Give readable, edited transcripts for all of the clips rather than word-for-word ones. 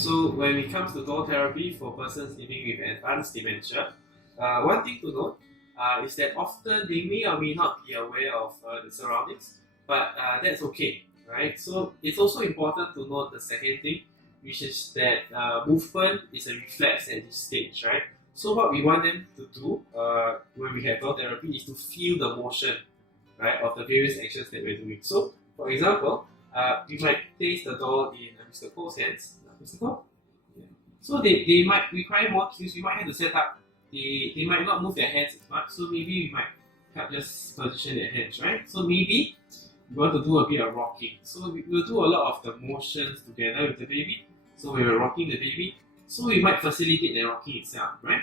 So when it comes to doll therapy for persons living with advanced dementia, one thing to note is that often they may or may not be aware of the surroundings, but that's okay, right? So it's also important to note the second thing, which is that movement is a reflex at this stage, right? So what we want them to do when we have doll therapy is to feel the motion, right, of the various actions that we're doing. So, for example, we might place the doll in Mr. Cole's hands. Mr. Cole? Yeah. So they might require more cues. We might have to set up. They might not move their hands as much, so maybe we might help just position their hands, right? So maybe we want to do a bit of rocking. So we'll do a lot of the motions together with the baby. So when we're rocking the baby, so we might facilitate the rocking itself, right?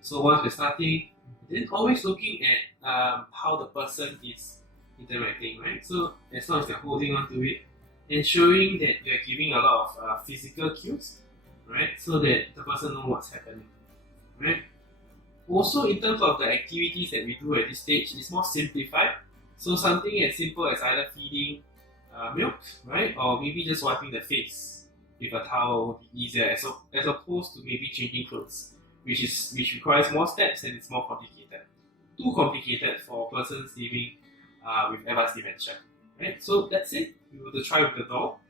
So once we're starting, then always looking at how the person is interacting, right? So as long as they're holding on to it, ensuring that you're giving a lot of physical cues, right? So that the person knows what's happening, right? Also, in terms of the activities that we do at this stage, it's more simplified. So something as simple as either feeding milk, right? Or maybe just wiping the face with a towel would be easier as opposed to maybe changing clothes, which requires more steps and it's more complicated. Too complicated for persons living with advanced dementia, right? So that's it. We will try with the doll.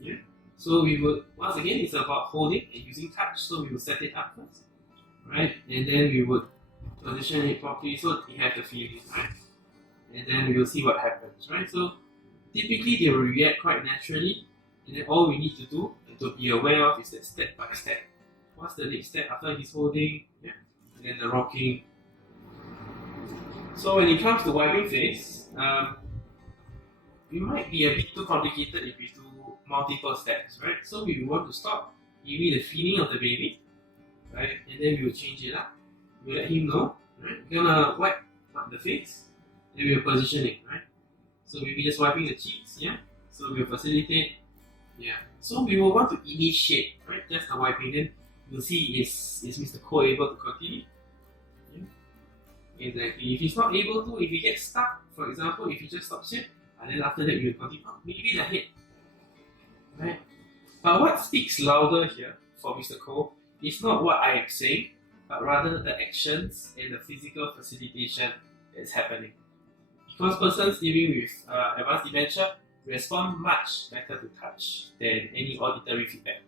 Yeah. So we will, once again, it's about holding and using touch. So we will set it up first, right? And then we would position it properly so they have the feeling, right? And then we will see what happens, right? So typically they will react quite naturally, and then all we need to do and to be aware of is that step by step. What's the next step after he's holding? Yeah. And then the rocking. So when it comes to wiping face, it might be a bit too complicated if we do multiple steps, right? So we want to stop maybe the feeding of the baby, right? And then we will change it up. We let him know, right? We're gonna wipe up the face, then we will position it, right? So maybe just wiping the cheeks, yeah? So we will facilitate, yeah. So we will want to initiate, right? Just the wiping, then we'll see is Mr. Cole able to continue. Yeah? Exactly. If he's not able to, if he gets stuck, for example, if he just stops here, and then after that we will continue, maybe the head, right? But what speaks louder here for Mr. Cole is not what I am saying, but rather the actions and the physical facilitation that's happening. Because persons living with advanced dementia respond much better to touch than any auditory feedback.